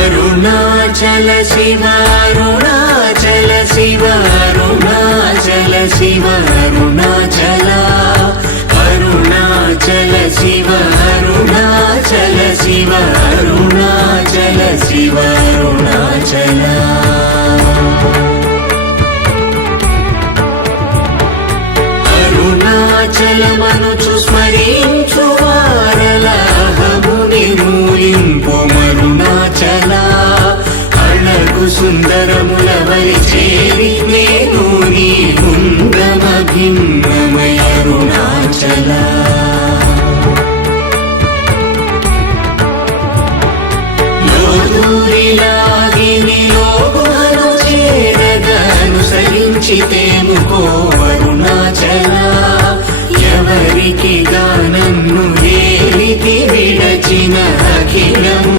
అరుణాచల శివ అరుణాచల శివ అరుణాచల శివ అరుణాచల అరుణాచల శివ అరుణాచల శివ అరుణాచల శివ అరుణాచల అరుణాచలమనుచు స్మరించు వారలహము నిర్మూలింపు మరుణాచల అళగు సుందరముల వరి చేరి నేను నీ గుండ్రమ భిన్నమయ అరుణాచల లోదూరిలాగి నియోగుహను చేరగ అనుసరించితే